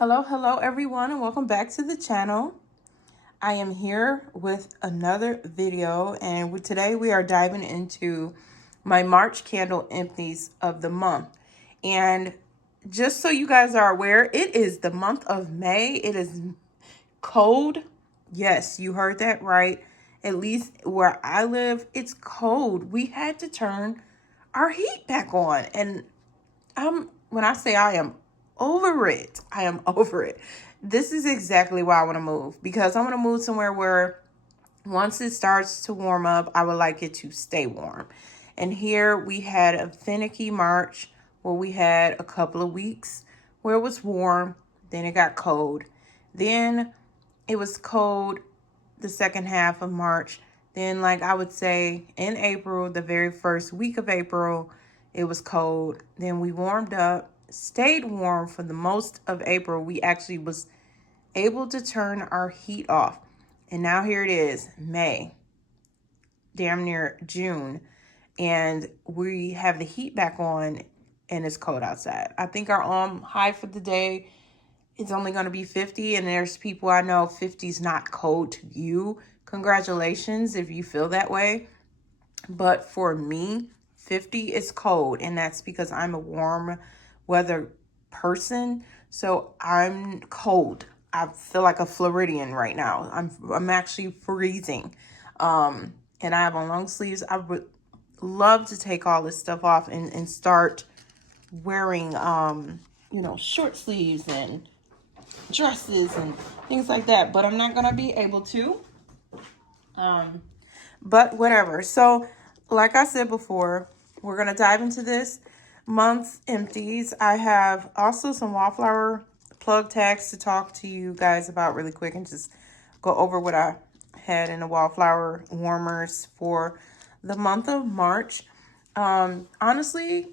Hello everyone, and welcome back to the channel. I am here with another video, and today we are diving into my March candle empties of the month. And just so you guys are aware, it is the month of May. It is cold. Yes, you heard that right. At least where I live, it's cold. We had to turn our heat back on, and when I say I am over it, I am over it. This is exactly why I want to move, because I want to move somewhere where once it starts to warm up, I would like it to stay warm. And here we had a finicky March where we had a couple of weeks where it was warm, then it got cold. Then it was cold the second half of March. Then, like I would say in April, the very first week of April, it was cold. Then we warmed up, stayed warm for the most of April. We actually was able to turn our heat off. And now here it is, May, damn near June. And we have the heat back on and it's cold outside. I think our high for the day it's only going to be 50, and there's people I know 50 is not cold to you. Congratulations if you feel that way. But for me, 50 is cold, and that's because I'm a warm weather person. So I'm cold. I feel like a Floridian right now. I'm actually freezing. And I have on long sleeves. I would love to take all this stuff off and start wearing short sleeves and dresses and things like that, but I'm not gonna be able to. But whatever. So like I said before, we're gonna dive into this month's empties. I have also some wallflower plug tags to talk to you guys about really quick and just go over what I had in the wallflower warmers for the month of March. Honestly,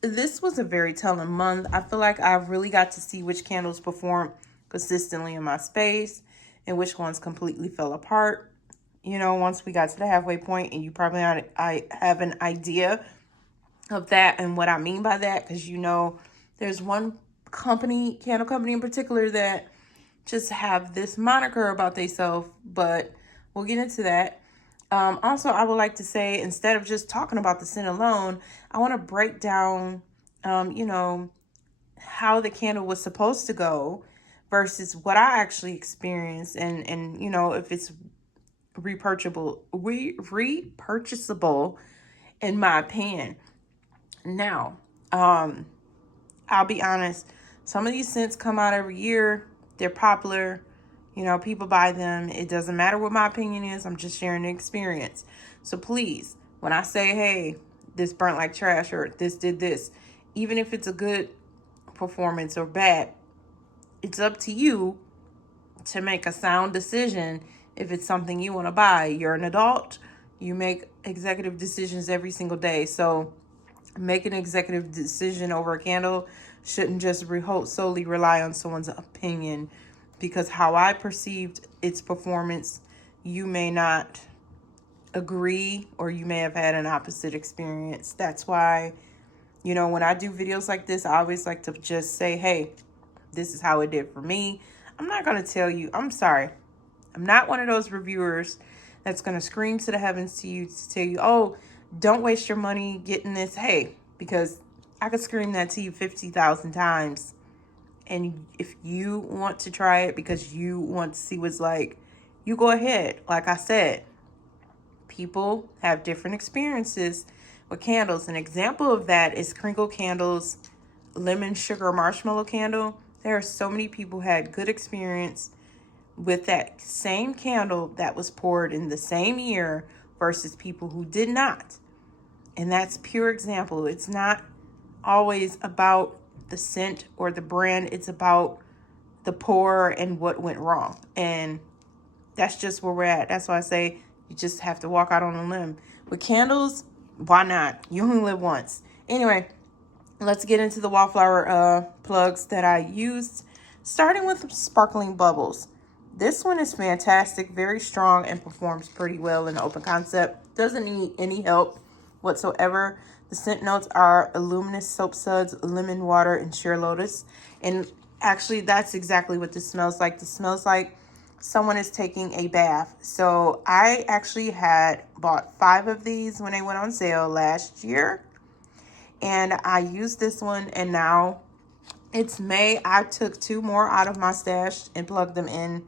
this was a very telling month. I feel like I really got to see which candles perform consistently in my space and which ones completely fell apart. You know, once we got to the halfway point, and you probably I have an idea of that and what I mean by that, because you know there's one company, candle company in particular, that just have this moniker about themselves, but we'll get into that. Also, I would like to say, instead of just talking about the scent alone, I want to break down, how the candle was supposed to go versus what I actually experienced, and if it's repurchasable in my opinion. Now, I'll be honest, some of these scents come out every year. They're popular. People buy them. It doesn't matter what my opinion is. I'm just sharing the experience. So please, when I say, hey, this burnt like trash or this did this, even if it's a good performance or bad, it's up to you to make a sound decision if it's something you want to buy. You're an adult. You make executive decisions every single day. So making an executive decision over a candle shouldn't just solely rely on someone's opinion, because how I perceived its performance, you may not agree, or you may have had an opposite experience. That's why, when I do videos like this, I always like to just say, hey, this is how it did for me. I'm not going to tell you, I'm sorry, I'm not one of those reviewers that's going to scream to the heavens to you to tell you, oh, don't waste your money getting this. Hey, because I could scream that to you 50,000 times. And if you want to try it because you want to see what's like, you go ahead. Like I said, people have different experiences with candles. An example of that is crinkle candles, lemon sugar marshmallow candle. There are so many people who had good experience with that same candle that was poured in the same year versus people who did not. And that's pure example. It's not always about the scent or the brand. It's about the pour and what went wrong. And that's just where we're at. That's why I say you just have to walk out on a limb. With candles, why not? You only live once. Anyway, let's get into the wallflower plugs that I used, starting with sparkling bubbles. This one is fantastic, very strong, and performs pretty well in the open concept. Doesn't need any help whatsoever. The scent notes are luminous soap suds, lemon water, and sheer lotus. And Actually, that's exactly what this smells like. This smells like someone is taking a bath. So I actually had bought 5 of these when they went on sale last year. And I used this one, and now it's May. I took 2 more out of my stash and plugged them in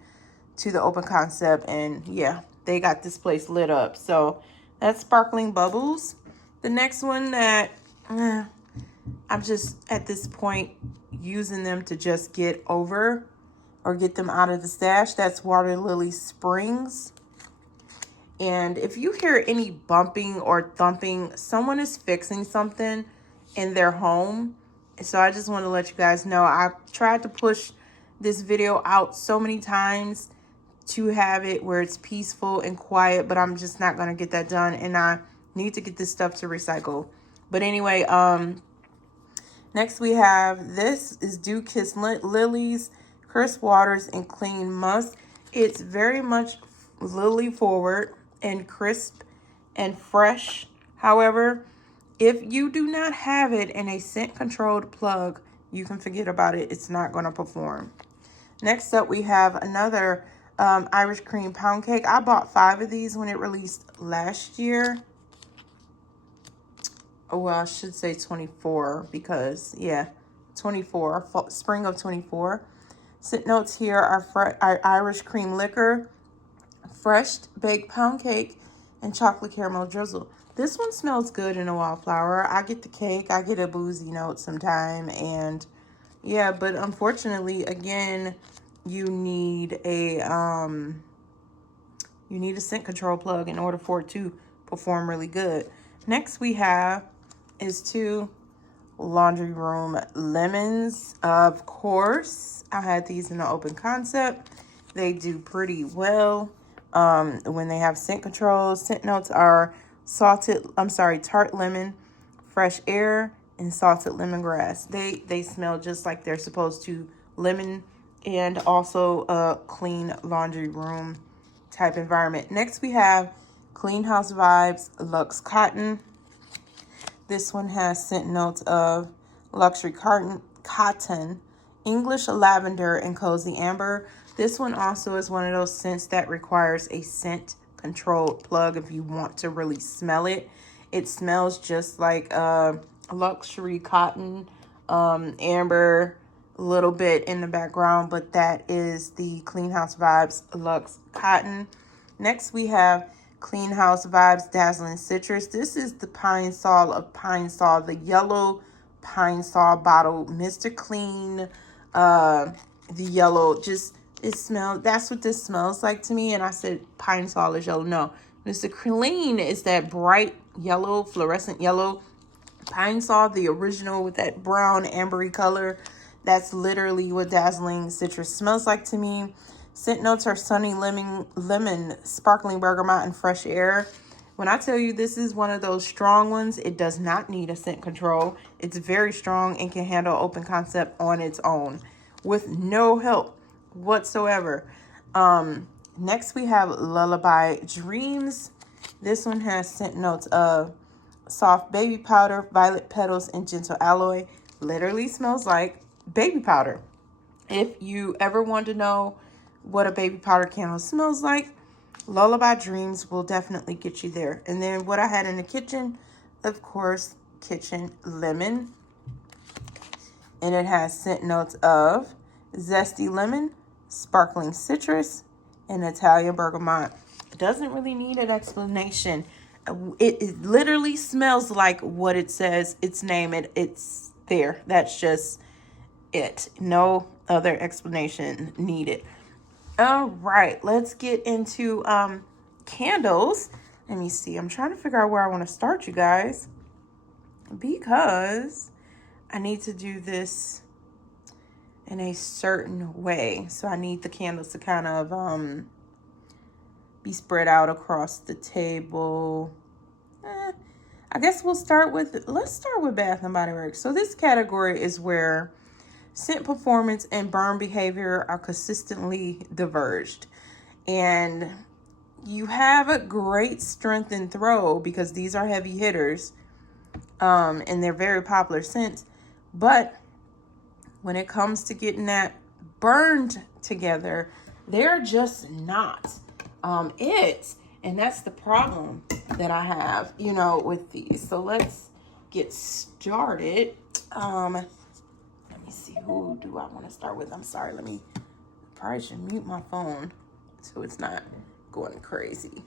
to the open concept. And yeah, they got this place lit up. So that's Sparkling Bubbles. The next one that I'm just at this point using them to just get over or get them out of the stash. That's Water Lily Springs. And if you hear any bumping or thumping, someone is fixing something in their home. So I just want to let you guys know, I've tried to push this video out so many times to have it where it's peaceful and quiet, but I'm just not going to get that done. And I need to get this stuff to recycle. But anyway, next we have, this is Dew Kiss Lilies, Crisp Waters, and Clean Musk. It's very much lily forward and crisp and fresh. However, if you do not have it in a scent controlled plug, you can forget about it. It's not going to perform. Next up, we have another Irish Cream Pound Cake. I bought 5 of these when it released last year. Oh, well, I should say 24 because, yeah, 24, spring of 24. Scent notes here are Irish cream liquor, fresh baked pound cake, and chocolate caramel drizzle. This one smells good in a wildflower. I get the cake. I get a boozy note sometime. And, yeah, but unfortunately, again, you need a scent control plug in order for it to perform really good. Next we have is 2 Laundry Room Lemons. Of course, I had these in the open concept. They do pretty well when they have scent controls. Scent notes are tart lemon, fresh air, and salted lemongrass. They smell just like they're supposed to. Lemon, and also a clean laundry room type environment. Next we have Clean House Vibes Luxe Cotton. This one has scent notes of luxury cotton, English lavender, and cozy amber. This one also is one of those scents that requires a scent controlled plug if you want to really smell it. It smells just like luxury cotton, amber, a little bit in the background, but that is the Clean House Vibes Luxe Cotton. Next we have Clean House Vibes Dazzling Citrus. This is the Pine Sol of Pine Sol, the yellow Pine Sol bottle. Mr. Clean, the yellow, that's what this smells like to me. And I said Pine Sol is yellow. No, Mr. Clean is that bright yellow, fluorescent yellow. Pine Sol, the original with that brown ambery color. That's literally what Dazzling Citrus smells like to me. Scent notes are sunny lemon, sparkling bergamot, and fresh air. When I tell you this is one of those strong ones, it does not need a scent control. It's very strong and can handle open concept on its own with no help whatsoever. Next we have Lullaby Dreams. This one has scent notes of soft baby powder, violet petals, and gentle alloy. Literally smells like baby powder. If you ever want to know what a baby powder candle smells like, Lullaby Dreams will definitely get you there. And then what I had in the kitchen, of course, Kitchen Lemon. And it has scent notes of zesty lemon, sparkling citrus, and Italian bergamot. It doesn't really need an explanation. It literally smells like what it says its name. It's there. That's just it. No other explanation needed. All right, let's get into candles. Let me see. I'm trying to figure out where I want to start, you guys, because I need to do this in a certain way. So I need the candles to kind of be spread out across the table. I guess let's start with Bath and Body Works. So this category is where scent performance and burn behavior are consistently diverged. And you have a great strength and throw because these are heavy hitters and they're very popular scents. But when it comes to getting that burned together, they're just not it. And that's the problem that I have, you know, with these. So let's get started. Let me see, who do I want to start with? I'm sorry, probably should mute my phone so it's not going crazy.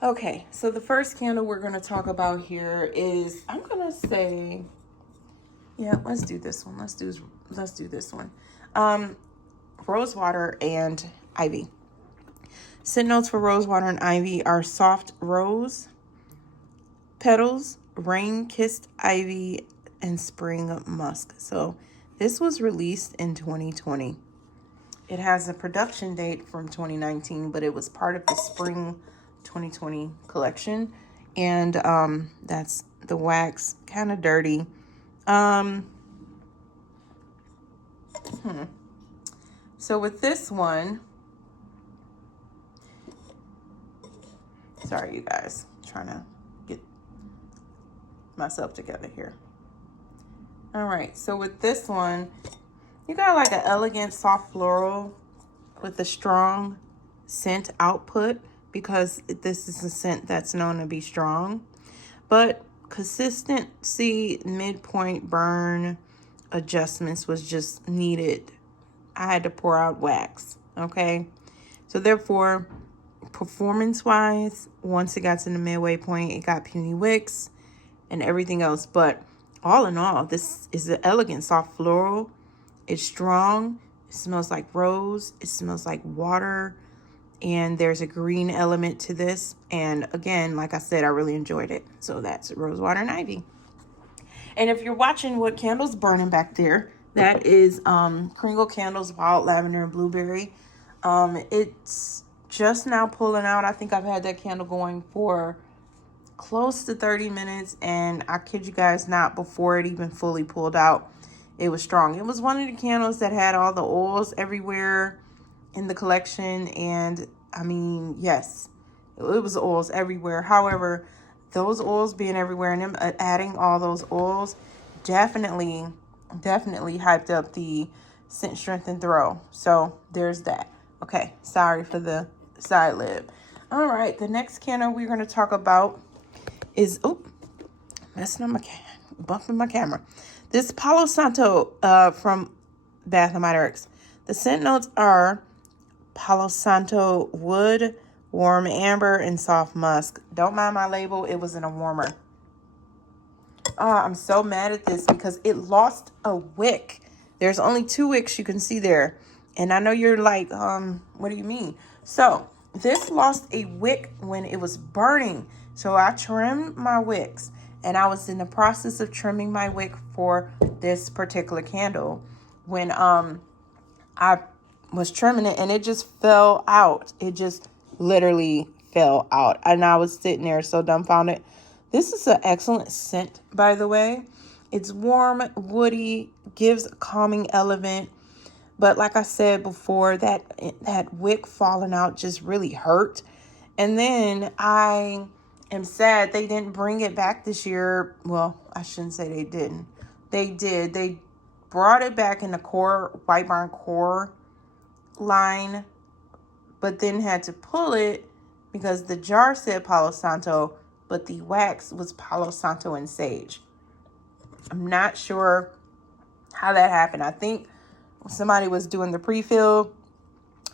Okay, so the first candle we're going to talk about here is, I'm going to say, yeah, let's do this one. Let's do this one. Rosewater and ivy. Scent notes for rosewater and ivy are soft rose petals, rain-kissed ivy, and spring musk. So this was released in 2020. It has a production date from 2019, but it was part of the spring 2020 collection. And that's the wax, kind of dirty. So with this one, sorry you guys, trying to get myself together here. All right, so with this one, you got like an elegant soft floral with a strong scent output, because this is a scent that's known to be strong, but consistency, midpoint burn adjustments was just needed. I had to pour out wax, okay? So therefore, performance-wise, once it got to the midway point, it got puny wicks and everything else. But all in all, this is an elegant soft floral. It's strong. It smells like rose. It smells like water. And there's a green element to this. And again, like I said, I really enjoyed it. So that's rosewater and ivy. And if you're watching what candle's burning back there, that is Kringle Candles Wild Lavender and Blueberry. It's just now pulling out. I think I've had that candle going for close to 30 minutes. And I kid you guys not, before it even fully pulled out, it was strong. It was one of the candles that had all the oils everywhere in the collection. And I mean, yes, it was oils everywhere. However, those oils being everywhere and them adding all those oils definitely hyped up the scent, strength, and throw. So there's that. Okay, sorry for the side lib. All right, the next candle we're going to talk about is, bumping my camera. This Palo Santo from Bath & Body Works. The scent notes are Palo Santo wood, warm amber, and soft musk. Don't mind my label. It was in a warmer. I'm so mad at this because it lost a wick. There's only 2 wicks you can see there. And I know you're like, what do you mean? So this lost a wick when it was burning. So I trimmed my wicks, and I was in the process of trimming my wick for this particular candle when I was trimming it, and it just fell out. It just literally fell out. And I was sitting there so dumbfounded. This is an excellent scent, by the way. It's warm, woody, gives a calming element. But like I said before, that wick falling out just really hurt. And then I am sad they didn't bring it back this year. Well, I shouldn't say they didn't. They did. They brought it back in the core, White Barn core line, but then had to pull it because the jar said Palo Santo, but the wax was Palo Santo and sage. I'm not sure how that happened. I think somebody was doing the pre-fill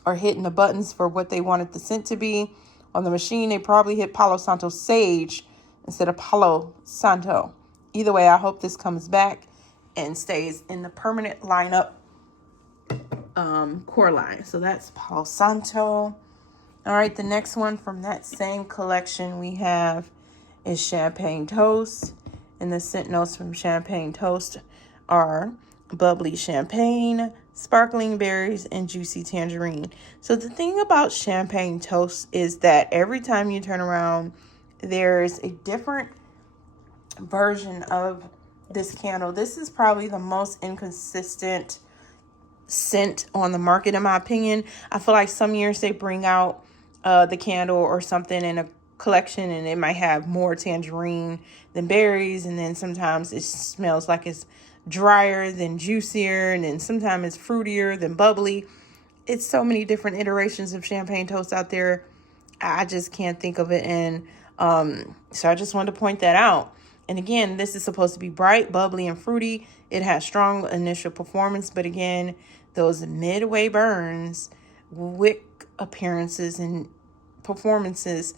or hitting the buttons for what they wanted the scent to be on the machine. They probably hit Palo Santo sage instead of Palo Santo. Either way, I hope this comes back and stays in the permanent lineup core line. So that's Palo Santo. All right, the next one from that same collection we have is Champagne Toast. And the scent notes from Champagne Toast are bubbly champagne, sparkling berries, and juicy tangerine. So the thing about Champagne Toast is that every time you turn around, there's a different version of this candle. This is probably the most inconsistent scent on the market, in my opinion. I feel like some years they bring out the candle or something in a collection and it might have more tangerine than berries, and then sometimes it smells like it's drier, then juicier, and then sometimes it's fruitier than bubbly. It's so many different iterations of champagne toast out there. I just can't think of it. And so I just wanted to point that out. And again, this is supposed to be bright, bubbly, and fruity. It has strong initial performance, but again, those midway burns, wick appearances, and performances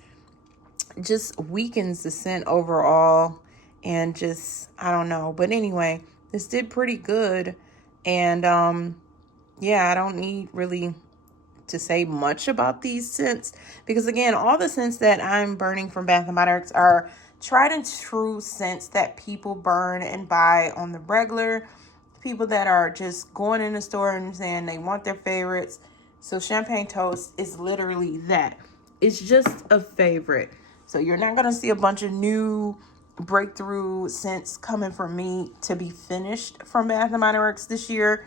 just weakens the scent overall. And just, I don't know. But anyway, this did pretty good. And yeah, I don't need really to say much about these scents, because again, all the scents that I'm burning from Bath & Body Works are tried and true scents that people burn and buy on the regular. People that are just going in the store and saying they want their favorites. So champagne toast is literally that. It's just a favorite. So you're not going to see a bunch of new breakthrough scents coming from me to be finished from Bath & Body Works this year.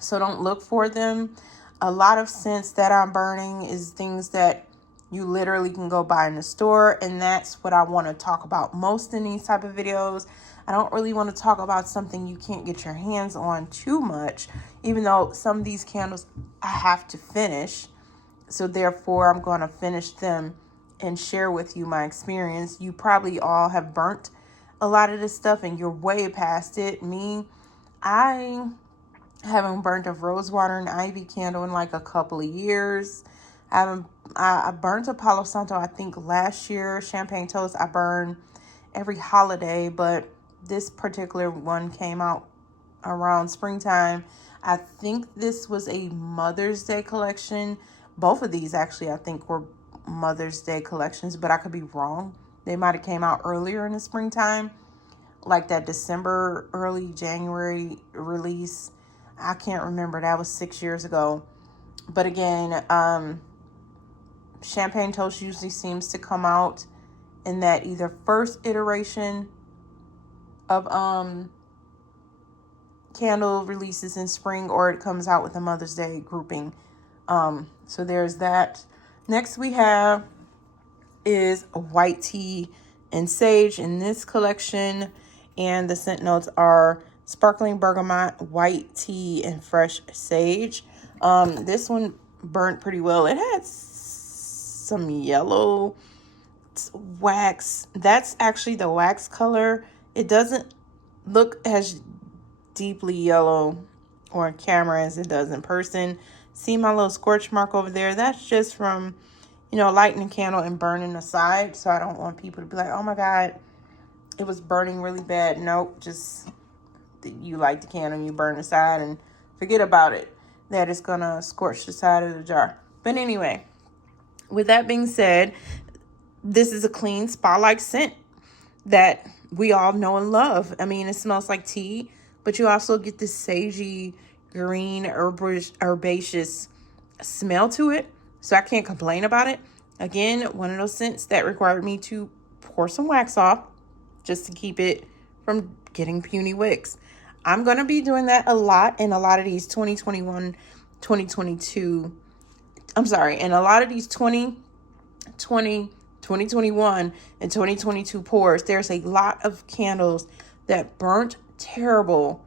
So don't look for them. A lot of scents that I'm burning is things that you literally can go buy in the store. And that's what I want to talk about most in these type of videos. I don't really want to talk about something you can't get your hands on too much, even though some of these candles I have to finish. So therefore, I'm going to finish them and share with you my experience. You probably all have burnt a lot of this stuff and you're way past it. Me, I haven't burnt a rosewater and ivy candle in like a couple of years. I burnt a Palo Santo, I think last year. Champagne toast I burn every holiday, but this particular one came out around springtime. I think this was a Mother's Day collection. Both of these actually I think were Mother's Day collections, but I could be wrong. They might have came out earlier in the springtime, like that December, early January release. I can't remember. That was 6 years ago. But again, champagne toast usually seems to come out in that either first iteration of candle releases in spring, or it comes out with a Mother's Day grouping. So there's that. Next we have is white tea and sage in this collection, and the scent notes are sparkling bergamot, white tea, and fresh sage. This one burnt pretty well. It had some yellow wax. That's actually the wax color. It doesn't look as deeply yellow on camera as it does in person. See my little scorch mark over there? That's just from, lighting a candle and burning the side. So I don't want people to be like, oh my God, it was burning really bad. Nope, just you light the candle and you burn the side and forget about it. That is going to scorch the side of the jar. But anyway, with that being said, this is a clean spa-like scent that we all know and love. I mean, it smells like tea, but you also get this sagey, green, herbaceous smell to it. So I can't complain about it. Again, one of those scents that required me to pour some wax off just to keep it from getting puny wicks. I'm going to be doing that a lot in a lot of these 2021, 2022. I'm sorry, in a lot of these 2020, 2021, and 2022 pours. There's a lot of candles that burnt terrible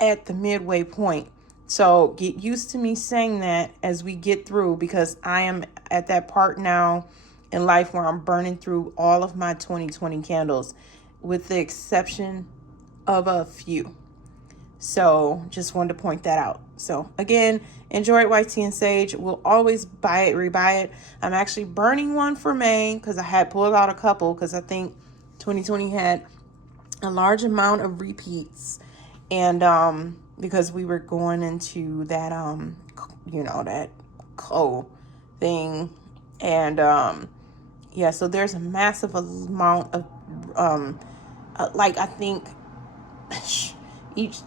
at the midway point. So get used to me saying that as we get through, because I am at that part now in life where I'm burning through all of my 2020 candles, with the exception of a few. So just wanted to point that out. So again, enjoy white tea and sage. We'll always buy it, rebuy it. I'm actually burning one for May because I had pulled out a couple, because I think 2020 had a large amount of repeats. And because we were going into that, that cold thing. And yeah, so there's a massive amount of, I think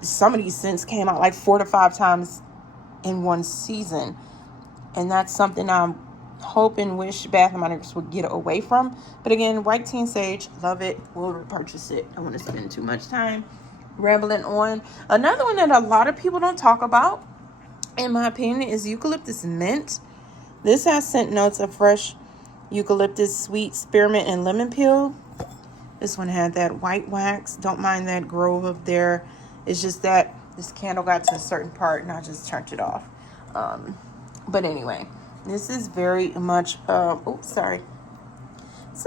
some of these scents came out like 4 to 5 times in one season. And that's something I'm hoping, wish Bath & Body Works would get away from. But again, white tea and sage, love it. We'll repurchase it. I want to spend too much time rambling on. Another one that a lot of people don't talk about, in my opinion, is eucalyptus mint. This has scent notes of fresh eucalyptus, sweet spearmint, and lemon peel. This one had that white wax. Don't mind that grove up there It's just that this candle got to a certain part and I just turned it off. But anyway, this is very much, it's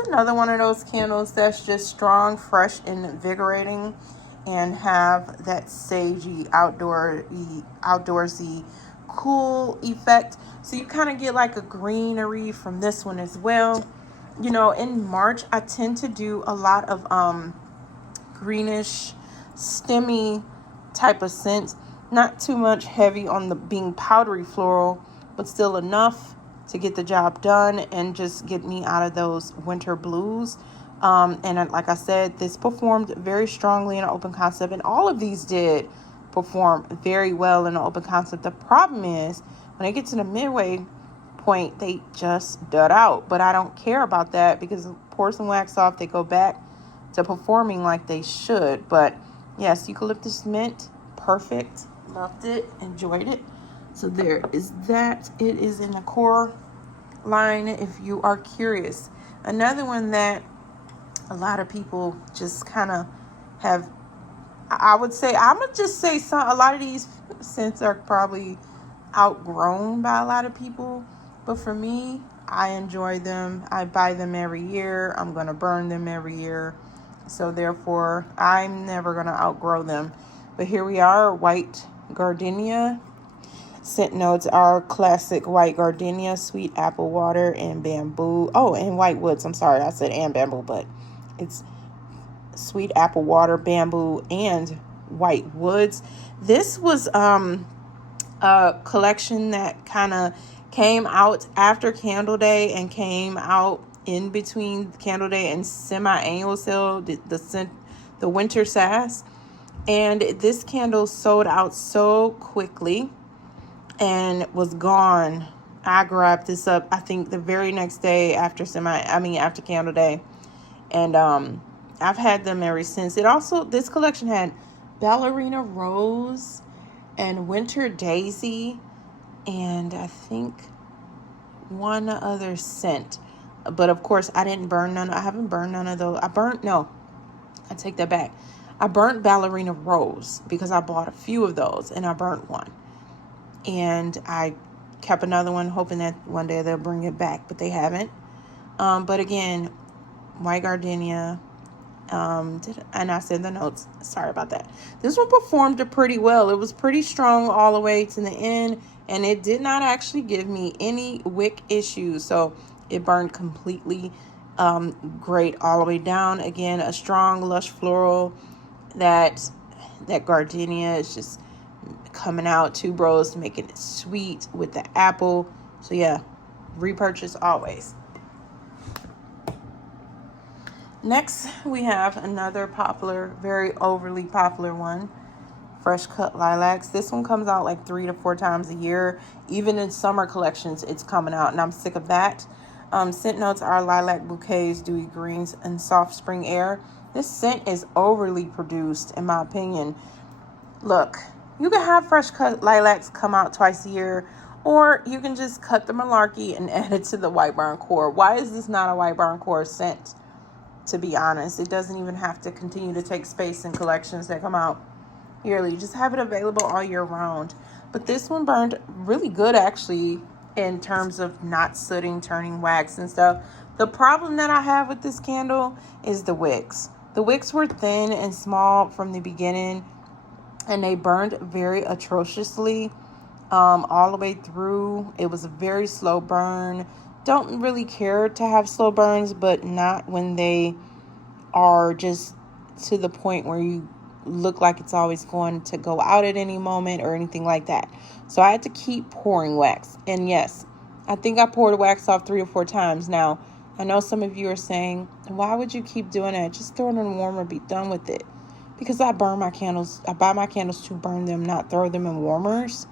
another one of those candles that's just strong, fresh, and invigorating, and have that sagey, outdoorsy, cool effect. So you kind of get like a greenery from this one as well. You know, in March, I tend to do a lot of greenish, stemmy type of scents. Not too much heavy on the being powdery floral, but still enough to get the job done and just get me out of those winter blues. And like I said, this performed very strongly in an open concept, and all of these did perform very well in an open concept. The problem is when they get to the midway point, they just dud out. But I don't care about that because pour some wax off, they go back to performing like they should. But yes, eucalyptus mint, perfect. Loved it, enjoyed it. So there is that. It is in the core line if you are curious. Another one that a lot of people just kind of have, I would say, I'm going to just say a lot of these scents are probably outgrown by a lot of people. But for me, I enjoy them. I buy them every year. I'm going to burn them every year. So therefore, I'm never going to outgrow them. But here we are, white gardenia. Scent notes are classic white gardenia, sweet apple water, and bamboo. Oh, and white woods. I'm sorry, I said and bamboo, but it's sweet apple water, bamboo, and white woods. This was a collection that kind of came out after Candle Day and came out in between Candle Day and semi-annual sale, the winter sass. And this candle sold out so quickly and was gone. I grabbed this up, I think, the very next day after after Candle Day. And I've had them ever since. This collection had Ballerina Rose and Winter Daisy, and I think one other scent. But of course, I haven't burned none of those. I take that back. I burnt Ballerina Rose because I bought a few of those and I burnt one. And I kept another one hoping that one day they'll bring it back, but they haven't. But again, white gardenia. And I said the notes. Sorry about that. This one performed pretty well. It was pretty strong all the way to the end, and it did not actually give me any wick issues. So it burned completely great all the way down. Again, a strong, lush floral. That gardenia is just coming out, tuberose, making it sweet with the apple. So yeah, repurchase always. Next, we have another popular, very overly popular one, Fresh Cut Lilacs. This one comes out like 3 to 4 times a year. Even in summer collections, it's coming out, and I'm sick of that. Scent notes are lilac bouquets, dewy greens, and soft spring air. This scent is overly produced, in my opinion. Look, you can have fresh cut lilacs come out twice a year, or you can just cut the malarkey and add it to the White Barn Core. Why is this not a White Barn Core scent? To be honest, it doesn't even have to continue to take space in collections that come out yearly. Just have it available all year round. But this one burned really good, actually, in terms of not sooting, turning wax and stuff. The problem that I have with this candle is the wicks. The wicks were thin and small from the beginning, and they burned very atrociously all the way through. It was a very slow burn. Don't really care to have slow burns, but not when they are just to the point where you look like it's always going to go out at any moment or anything like that. So I had to keep pouring wax. And yes, I think I poured wax off 3 or 4 times. Now, I know some of you are saying, why would you keep doing that? Just throw it in a warmer, be done with it. Because I buy my candles to burn them, not throw them in warmers.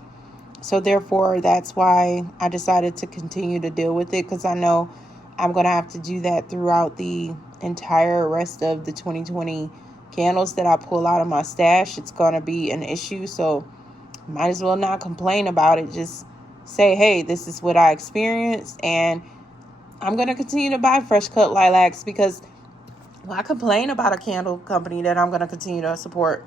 So therefore, that's why I decided to continue to deal with it, because I know I'm going to have to do that throughout the entire rest of the 2020 candles that I pull out of my stash. It's going to be an issue, so might as well not complain about it. Just say, hey, this is what I experienced, and I'm going to continue to buy Fresh Cut Lilacs because why complain about a candle company that I'm going to continue to support?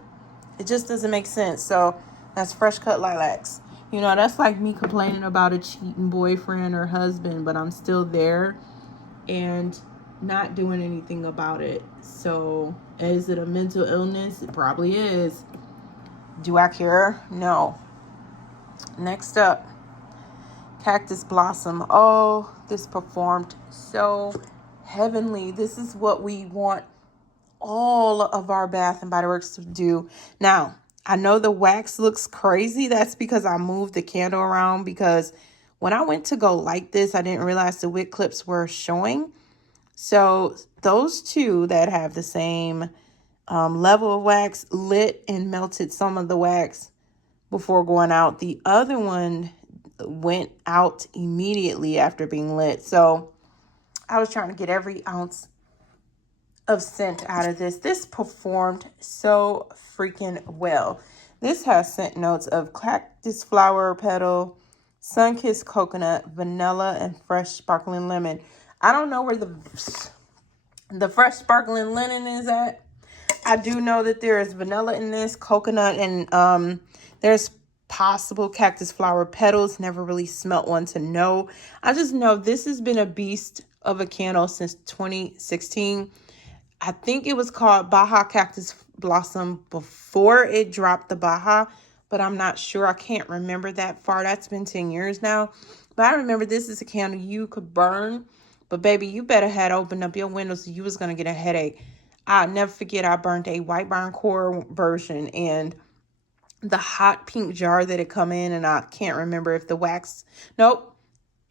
It just doesn't make sense. So that's Fresh Cut Lilacs. You know, that's like me complaining about a cheating boyfriend or husband, but I'm still there and not doing anything about it. So is it a mental illness? It probably is. Do I care? No. Next up, Cactus Blossom. Oh, this performed so heavenly. This is what we want all of our Bath and Body Works to do. Now, I know the wax looks crazy. That's because I moved the candle around, because when I went to go light this, I didn't realize the wick clips were showing. So those two that have the same level of wax lit and melted some of the wax before going out. The other one went out immediately after being lit. So I was trying to get every ounce of scent out of this. This performed so freaking well. This has scent notes of cactus flower petal, sun-kissed coconut, vanilla, and fresh sparkling lemon. I don't know where the fresh sparkling lemon is at. I do know that there is vanilla in this, coconut, and there's possible cactus flower petals. Never really smelt one to know. I just know this has been a beast of a candle since 2016. I think it was called Baja Cactus Blossom before it dropped the Baja, but I'm not sure. I can't remember that far. That's been 10 years now. But I remember this is a candle you could burn, but baby, you better had opened up your windows so you was going to get a headache. I'll never forget, I burned a white barn core version, and the hot pink jar that it come in, and I can't remember if the wax, nope,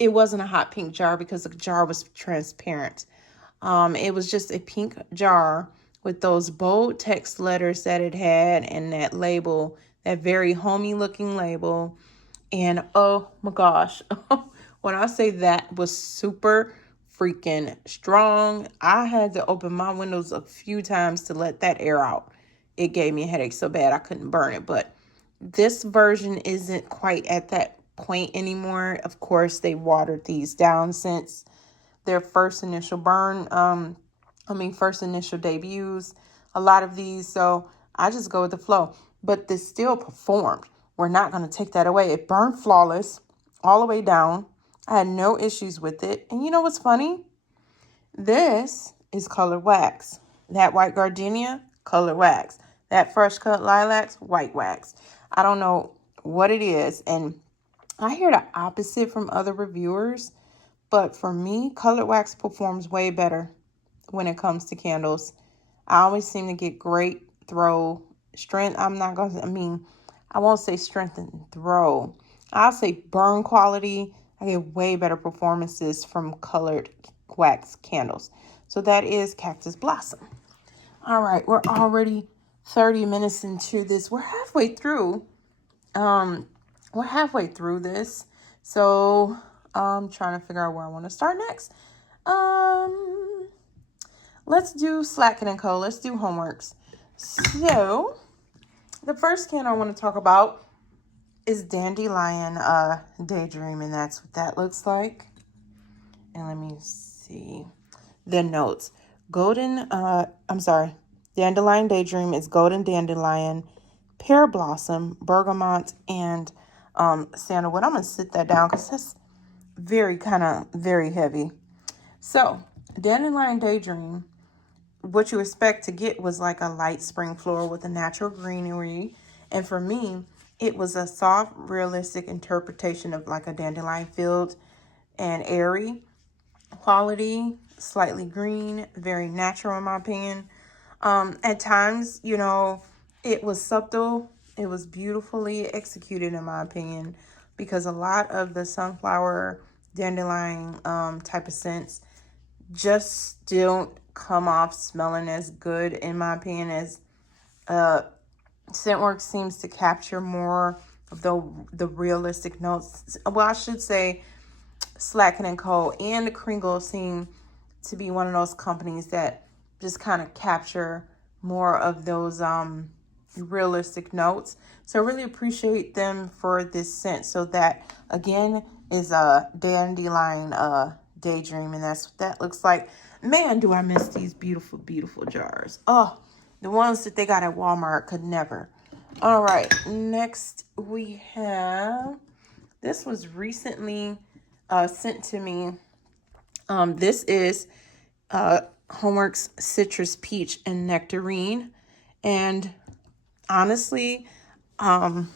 it wasn't a hot pink jar because the jar was transparent. It was just a pink jar with those bold text letters that it had, and that label, that very homey looking label. And oh my gosh, when I say that was super freaking strong, I had to open my windows a few times to let that air out. It gave me a headache so bad I couldn't burn it. But this version isn't quite at that point anymore. Of course, they watered these down since their first initial first initial debuts, a lot of these. So I just go with the flow. But this still performed. We're not going to take that away. It burned flawless all the way down. I had no issues with it. And you know what's funny? This is colored wax. That white gardenia, colored wax. That fresh cut lilacs, white wax. I don't know what it is. And I hear the opposite from other reviewers. But for me, colored wax performs way better when it comes to candles. I always seem to get great throw strength. I won't say strength and throw. I'll say burn quality. I get way better performances from colored wax candles. So that is Cactus Blossom. All right, we're already 30 minutes into this. We're halfway through. This. So I'm trying to figure out where I want to start next. Let's do Slacken and Co. Let's do homeworks. So the first candle I want to talk about is Dandelion Daydream, and that's what that looks like. And let me see the notes. Dandelion Daydream is golden dandelion, pear blossom, bergamot, and sandalwood. I'm going to sit that down because that's very heavy. So Dandelion Daydream, what you expect to get was like a light spring floral with a natural greenery. And for me, it was a soft, realistic interpretation of like a dandelion field, and airy quality, slightly green, very natural in my opinion. At times, it was subtle. It was beautifully executed in my opinion, because a lot of the sunflower dandelion type of scents just don't come off smelling as good in my opinion as Scentworks seems to capture more of the realistic notes. Well, I should say Slacken & Co. and the Kringle seem to be one of those companies that just kind of capture more of those realistic notes. So I really appreciate them for this scent. So that, again, is a Dandelion Daydream, and that's what that looks like. Man, do I miss these beautiful, beautiful jars. Oh, the ones that they got at Walmart could never. All right, next we have, this was recently sent to me. This is Homeworks Citrus Peach and Nectarine. And honestly, I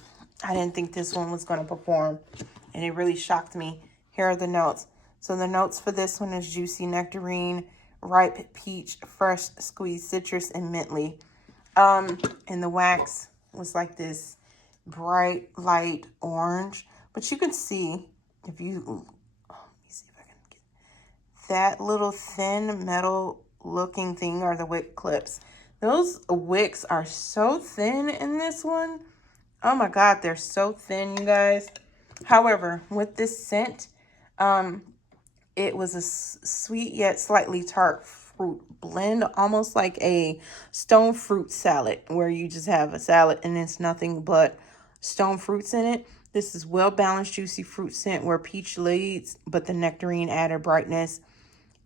didn't think this one was going to perform. And it really shocked me. Here are the notes. So the notes for this one is juicy nectarine, ripe peach, fresh squeezed citrus, and mentally. And the wax was like this bright light orange. But you can see, if you, let me see if I can get that little thin metal looking thing are the wick clips. Those wicks are so thin in this one. Oh my God, they're so thin, you guys. However, with this scent, it was a sweet yet slightly tart fruit blend, almost like a stone fruit salad, where you just have a salad and it's nothing but stone fruits in it. This is well-balanced, juicy fruit scent where peach leads, but the nectarine added brightness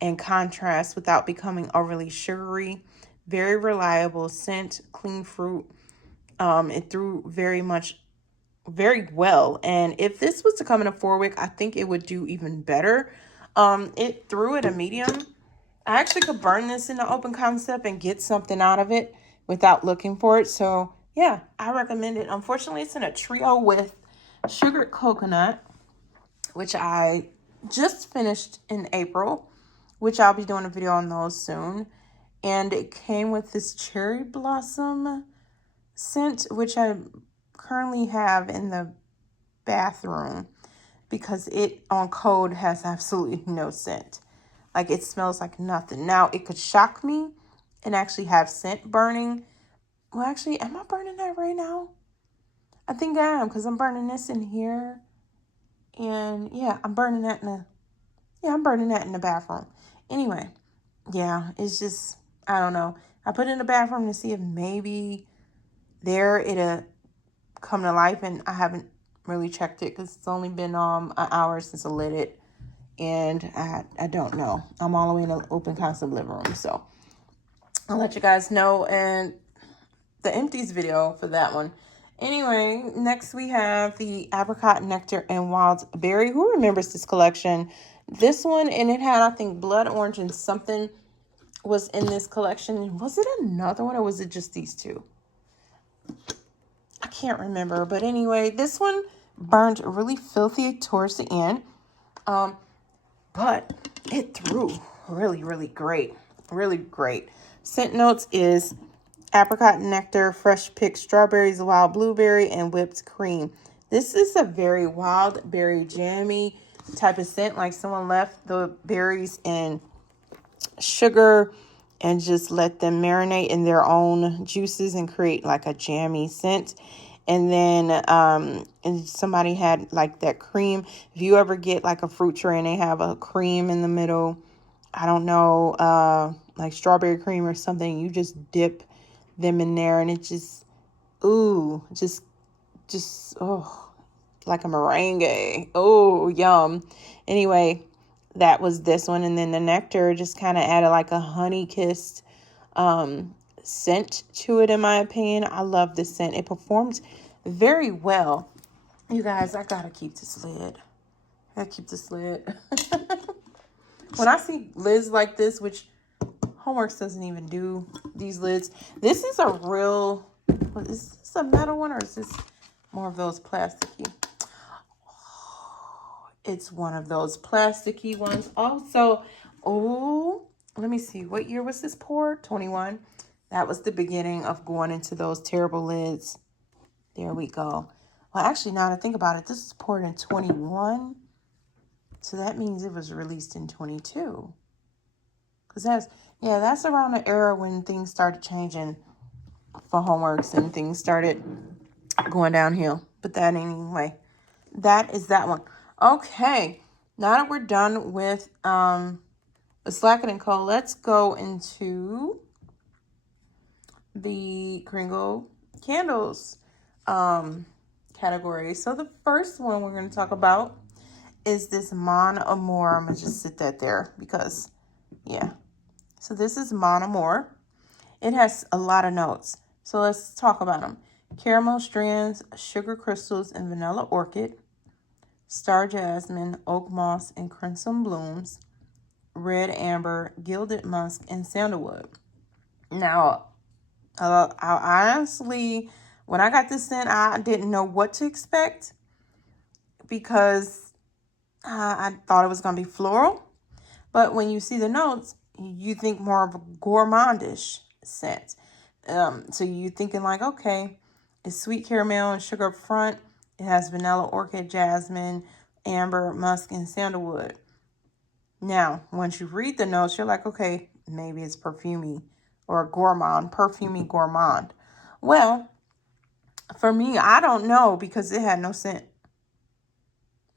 and contrast without becoming overly sugary. Very reliable scent, clean fruit. It threw very well. And if this was to come in a 4-wick, I think it would do even better. It threw at a medium. I actually could burn this in the open concept and get something out of it without looking for it. So yeah, I recommend it. Unfortunately, it's in a trio with sugared coconut, which I just finished in April, which I'll be doing a video on those soon. And it came with this cherry blossom scent, which I currently have in the bathroom because it on code has absolutely no scent. Like, it smells like nothing. Now, it could shock me and actually have scent burning. Well, actually, am I burning that right now? I think I am, because I'm burning this in here. And yeah, I'm burning that in the bathroom. Anyway, yeah, it's just, I don't know. I put it in the bathroom to see if maybe there it'll come to life, and I haven't really checked it because it's only been an hour since I lit it, and I don't know. I'm all the way in the open concept living room, so I'll let you guys know in the Empties video for that one. Anyway, next we have the Apricot Nectar and Wild Berry. Who remembers this collection? This one, and it had, I think, blood orange and something was in this collection. Was it another one, or was it just these two? I can't remember. But anyway, this one burned really filthy towards the end. But it threw really, really great. Really great. Scent notes is apricot nectar, fresh picked strawberries, wild blueberry, and whipped cream. This is a very wild berry jammy type of scent, like someone left the berries in sugar and just let them marinate in their own juices and create like a jammy scent. And then and somebody had like that cream. If you ever get like a fruit tray and they have a cream in the middle, I don't know, like strawberry cream or something, you just dip them in there and it just, ooh, just, oh, like a meringue. Oh, yum. Anyway, that was this one. And then the nectar just kind of added like a honey-kissed scent to it, in my opinion. I love this scent. It performed very well. You guys, I gotta keep this lid. When I see lids like this, which Homeworks doesn't even do these lids. This is a real, is this a metal one or is this more of those plasticky? Oh, it's one of those plasticky ones. Also, oh, let me see. What year was this poured? 21. That was the beginning of going into those terrible lids. There we go. Well, actually, now that I think about it, this is poured in 21. So that means it was released in 22. Because that's around the era when things started changing for Homeworks and things started going downhill. But that anyway, that is that one. Okay, now that we're done with the Slacken & Co., let's go into the Kringle candles category. So the first one we're going to talk about is this Mon Amour. I'm going to just sit that there because, yeah. So this is Mon Amour. It has a lot of notes. So let's talk about them. caramel strands, sugar crystals, and vanilla orchid, star jasmine, oak moss, and crimson blooms, red amber, gilded musk, and sandalwood. Now, I honestly, when I got this scent, I didn't know what to expect because I thought it was going to be floral. But when you see the notes, you think more of a gourmandish scent. So you're thinking like, okay, it's sweet caramel and sugar up front. It has vanilla, orchid, jasmine, amber, musk, and sandalwood. Now, once you read the notes, you're like, okay, maybe it's perfumey or gourmand, perfumey gourmand. Well, for me, I don't know because it had no scent.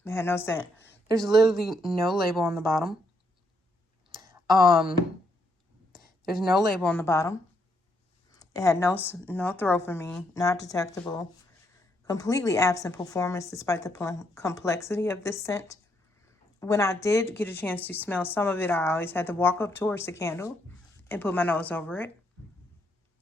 It had no scent. There's literally no label on the bottom. There's no label on the bottom. It had no throw for me, not detectable. Completely absent performance despite the complexity of this scent. When I did get a chance to smell some of it, I always had to walk up towards the candle and put my nose over it,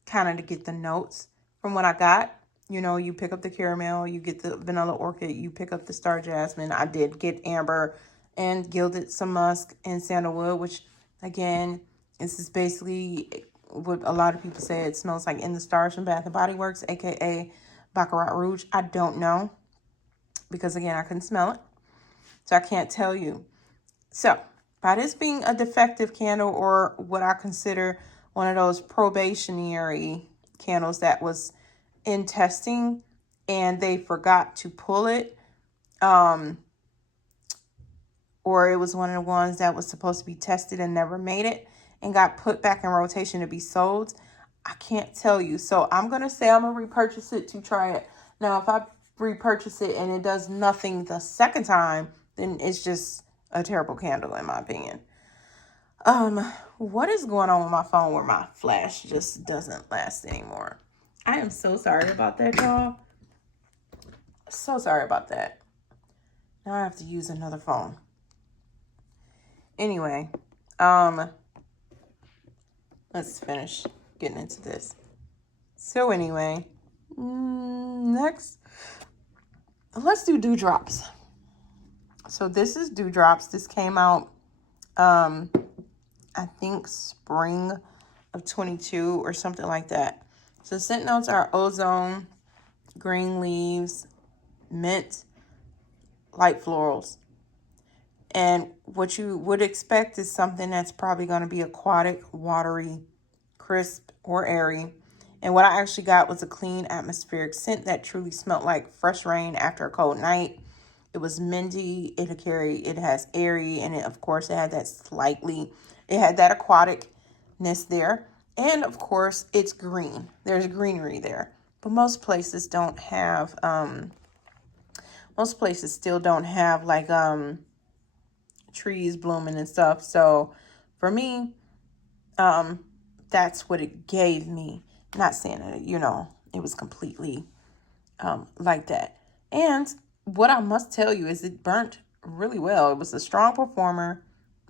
kind of to get the notes from what I got. You know, you pick up the caramel, you get the vanilla orchid, you pick up the star jasmine. I did get amber and gilded some musk and sandalwood, which, again, this is basically what a lot of people say it smells like In the Stars from Bath & Body Works, a.k.a. Baccarat Rouge. I don't know because, again, I couldn't smell it, so I can't tell you. So, by this being a defective candle or what I consider one of those probationary candles that was in testing and they forgot to pull it, or it was one of the ones that was supposed to be tested and never made it and got put back in rotation to be sold, I can't tell you. So I'm going to say I'm going to repurchase it to try it. Now, if I repurchase it and it does nothing the second time, then it's just a terrible candle in my opinion. What is going on with my phone where my flash just doesn't last anymore? I am so sorry about that, y'all. So sorry about that. Now I have to use another phone. Anyway, let's finish getting into this. So anyway, next, let's do dewdrops. So this is dewdrops. This came out, I think spring of 22 or something like that. So scent notes are ozone, green leaves, mint, light florals. And what you would expect is something that's probably going to be aquatic, watery, crisp, or airy. And what I actually got was a clean atmospheric scent that truly smelled like fresh rain after a cold night. It was minty, it has airy, and of course it had that aquaticness there. And of course it's green. There's greenery there. But most places don't have, most places still don't have like, trees blooming and stuff. So for me, that's what it gave me. Not saying that, it was completely like that. And what I must tell you is it burnt really well. It was a strong performer,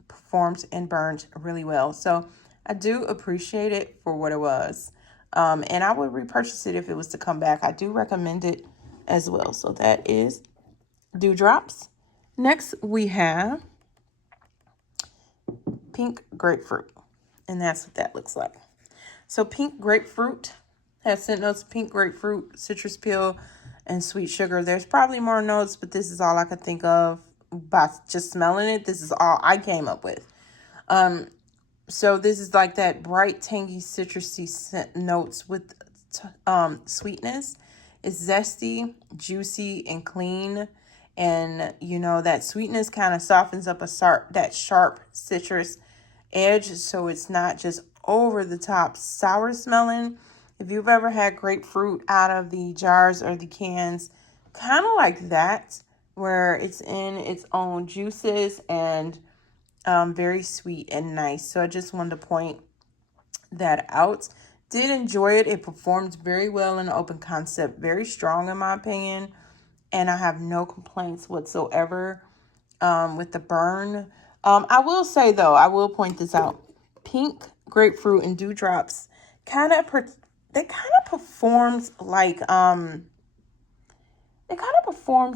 performed and burned really well. So I do appreciate it for what it was. And I would repurchase it if it was to come back. I do recommend it as well. So that is Dewdrops. Next, we have Pink Grapefruit. And that's what that looks like. So Pink Grapefruit has scent notes, pink grapefruit, citrus peel, and sweet sugar. There's probably more notes, but this is all I could think of by just smelling it. This is all I came up with. So this is like that bright, tangy, citrusy scent notes with sweetness. It's zesty, juicy, and clean. And, that sweetness kind of softens up that sharp citrus edge. So it's not just over the top sour smelling. If you've ever had grapefruit out of the jars or the cans, kind of like that, where it's in its own juices and very sweet and nice. So I just wanted to point that out. Did enjoy it. It performed very well in open concept, very strong in my opinion. And I have no complaints whatsoever with the burn. I will say, though, I will point this out. Pink Grapefruit and Dewdrops kind of, they kind of performs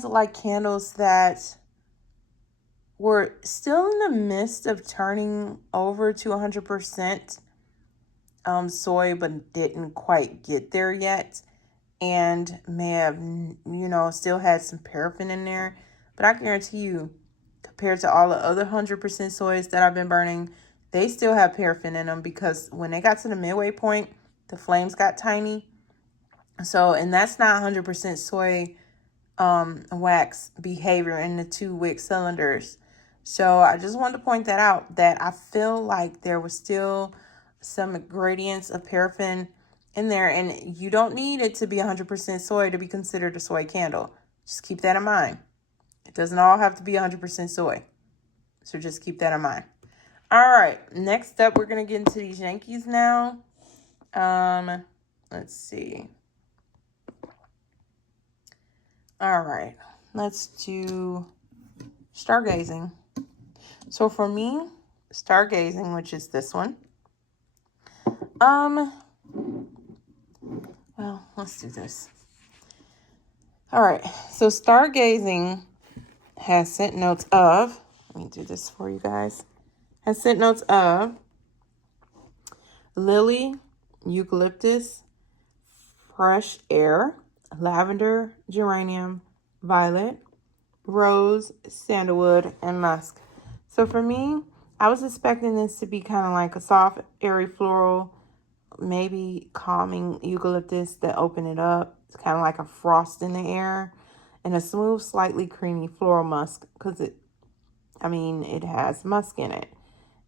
like candles that were still in the midst of turning over to 100% soy, but didn't quite get there yet, and may have, still had some paraffin in there. But I guarantee you, compared to all the other 100% soys that I've been burning, they still have paraffin in them, because when they got to the midway point, the flames got tiny. So, and that's not 100% soy wax behavior in the 2 wick cylinders. So I just wanted to point that out, that I feel like there was still some ingredients of paraffin in there, and you don't need it to be 100% soy to be considered a soy candle. Just keep that in mind. It doesn't all have to be 100% soy. So just keep that in mind. All right, next up, we're going to get into these Yankees now. Let's see. All right, let's do stargazing. So for me, stargazing, which is this one. Well, let's do this. All right, so stargazing has scent notes of, let me do this for you guys, has scent notes of lily, eucalyptus, fresh air, lavender, geranium, violet, rose, sandalwood, and musk. So for me, I was expecting this to be kind of like a soft, airy floral, maybe calming eucalyptus that open it up. It's kind of like a frost in the air, and a smooth, slightly creamy floral musk, because it has musk in it.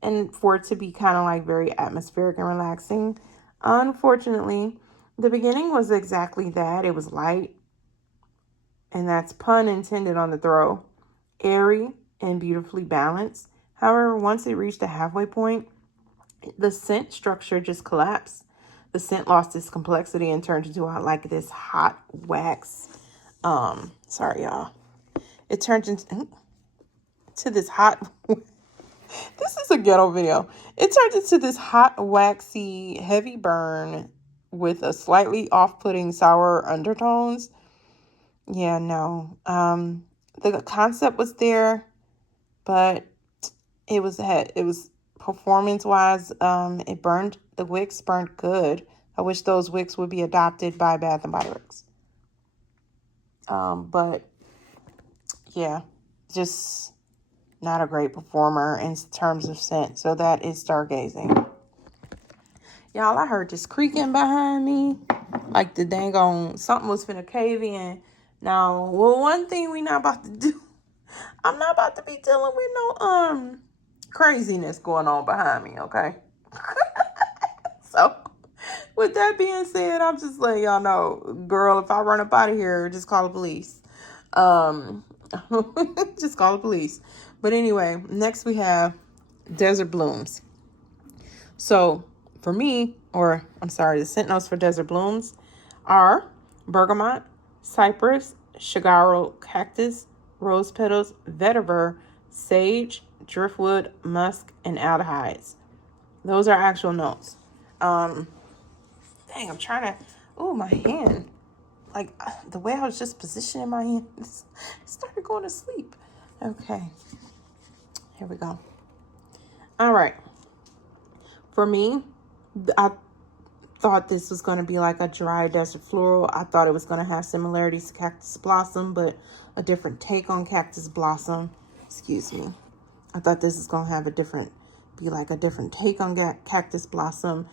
And for it to be kind of like very atmospheric and relaxing. Unfortunately, the beginning was exactly that. It was light, and that's pun intended on the throw, airy and beautifully balanced. However, once it reached the halfway point, the scent structure just collapsed. The scent lost its complexity and turned into like this hot wax. Sorry, y'all. It turned into this hot. This is a ghetto video. It turned into this hot, waxy, heavy burn with a slightly off-putting sour undertones. Yeah, no. The concept was there, but it was performance-wise, the wicks burned good. I wish those wicks would be adopted by Bath and Body Works. But yeah, just not a great performer in terms of scent. So that is stargazing. Y'all, I heard this creaking behind me. Like the dang on something was finna cave in. Now, well, one thing we not about to do, I'm not about to be dealing with no craziness going on behind me, okay? So, with that being said, I'm just letting y'all know, girl, if I run up out of here, just call the police. Just call the police. But anyway, next we have desert blooms. So for me, the scent notes for desert blooms are bergamot, cypress, saguaro cactus, rose petals, vetiver, sage, driftwood, musk, and aldehydes. Those are actual notes. Dang, I'm trying to, my hand. Like, the way I was just positioning my hand, it started going to sleep. Okay. Here we go. All right. For me, I thought this was going to be like a dry desert floral. I thought it was going to have similarities to cactus blossom, but a different take on cactus blossom. Excuse me. I thought this is going to have a different take on cactus blossom.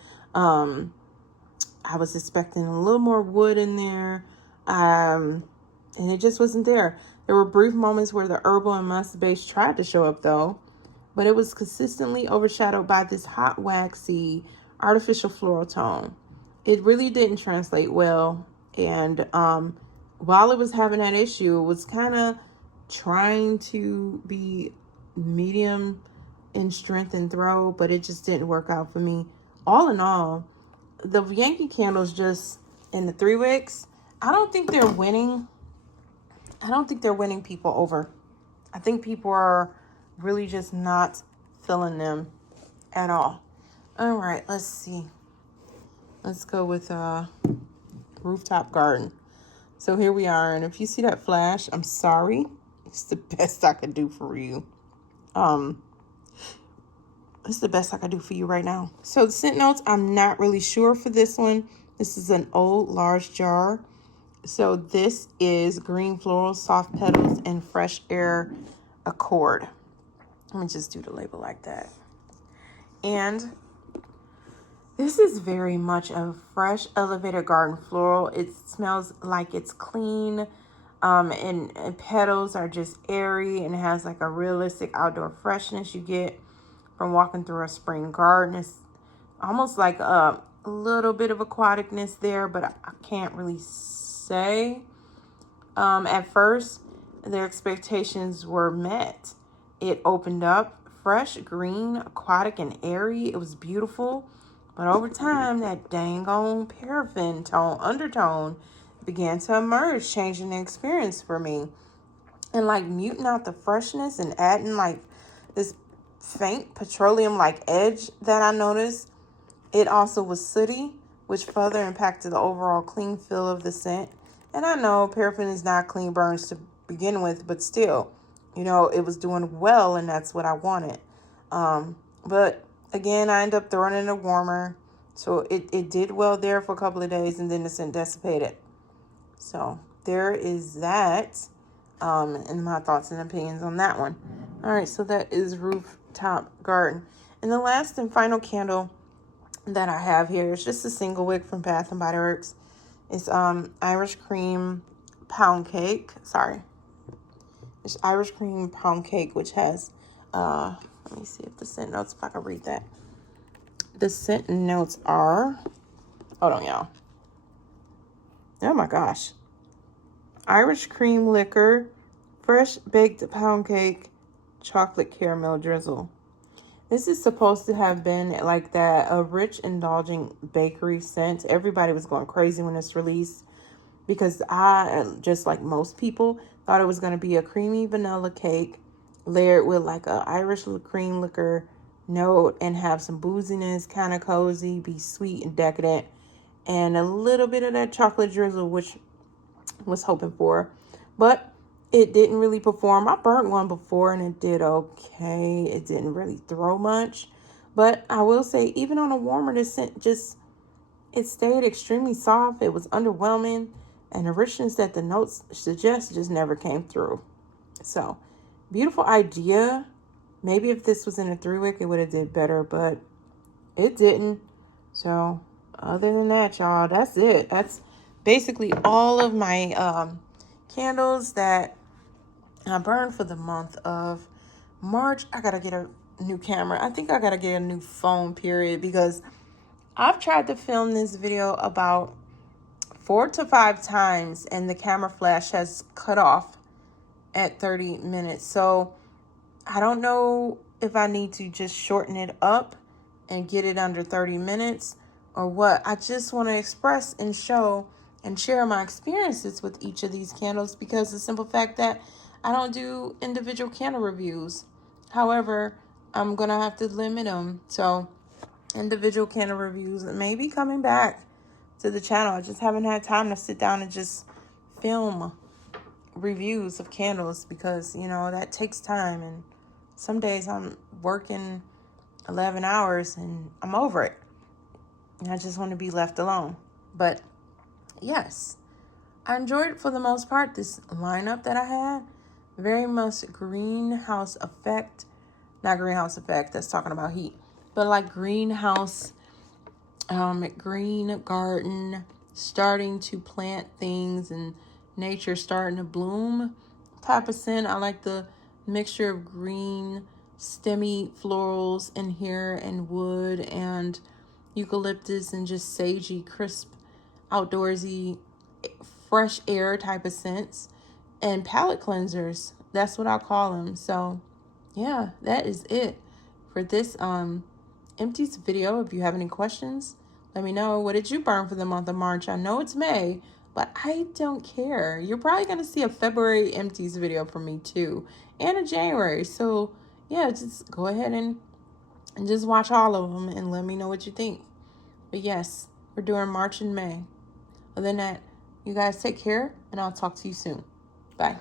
I was expecting a little more wood in there. And it just wasn't there. There were brief moments where the herbal and musk base tried to show up though, but it was consistently overshadowed by this hot, waxy, artificial floral tone. It really didn't translate well. And while it was having that issue, it was kind of trying to be medium in strength and throw, but it just didn't work out for me. All in all, the Yankee candles just in the 3 wicks, I don't think they're winning people over. I think people are really just not feeling them at all. All right, let's see. Let's go with rooftop garden. So here we are, and if you see that flash, I'm sorry. It's the best I could do for you. It's the best I could do for you right now. So the scent notes, I'm not really sure for this one. This is an old large jar. So this is green floral, soft petals, and fresh air accord. Let me just do the label like that. And this is very much a fresh elevated garden floral. It smells like it's clean. And petals are just airy and has like a realistic outdoor freshness you get from walking through a spring garden. It's almost like a little bit of aquaticness there, but I can't really say. At first, their expectations were met. It opened up fresh, green, aquatic, and airy. It was beautiful. But over time, that dang on paraffin undertone began to emerge, changing the experience for me. And like muting out the freshness and adding like this faint petroleum-like edge that I noticed. It also was sooty, which further impacted the overall clean feel of the scent. And I know paraffin is not clean burns to begin with, but still, you know, it was doing well, and that's what I wanted. But again, I ended up throwing in a warmer. So it did well there for a couple of days, and then the scent dissipated. So there is that. And my thoughts and opinions on that one. All right, so that is Rooftop Garden. And the last and final candle that I have here is just a single wick from Bath and Body Works. It's Irish Cream Pound Cake. Sorry. It's Irish Cream Pound Cake, which has, let me see if the scent notes, if I can read that. The scent notes are, hold on, y'all. Oh my gosh. Irish cream liquor, fresh baked pound cake, chocolate caramel drizzle. This is supposed to have been like that, a rich, indulging bakery scent. Everybody was going crazy when it's released because I, just like most people, thought it was going to be a creamy vanilla cake layered with like a Irish cream liquor note and have some booziness, kind of cozy, be sweet and decadent, and a little bit of that chocolate drizzle, which was hoping for. But it didn't really perform. I burnt one before and it did okay. It didn't really throw much. But I will say, even on a warmer, this scent just, it stayed extremely soft. It was underwhelming. And the richness that the notes suggest just never came through. So, beautiful idea. Maybe if this was in a 3-wick, it would have did better. But it didn't. So, other than that, y'all, that's it. That's basically all of my candles that I burned for the month of March. I gotta get a new camera. I think I gotta get a new phone, period, because I've tried to film this video about 4 to 5 times and the camera flash has cut off at 30 minutes. So I don't know if I need to just shorten it up and get it under 30 minutes or what. I just want to express and show and share my experiences with each of these candles because the simple fact that I don't do individual candle reviews. However, I'm going to have to limit them. So individual candle reviews may be coming back to the channel. I just haven't had time to sit down and just film reviews of candles because, you know, that takes time. And some days I'm working 11 hours and I'm over it. And I just want to be left alone. But yes, I enjoyed for the most part this lineup that I had. Very much greenhouse effect. Not greenhouse effect, that's talking about heat. But like greenhouse, green garden, starting to plant things and nature starting to bloom type of scent. I like the mixture of green, stemmy florals in here and wood and eucalyptus and just sagey, crisp, outdoorsy, fresh air type of scents and palette cleansers. That's what I call them. So yeah, that is it for this Empties video. If you have any questions, let me know. What did you burn for the month of March? I know it's May, but I don't care. You're probably going to see a February Empties video from me too, and a January. So yeah, just go ahead and just watch all of them and let me know what you think. But yes, We're doing March and May. Other than that, you guys take care, and I'll talk to you soon. Bye.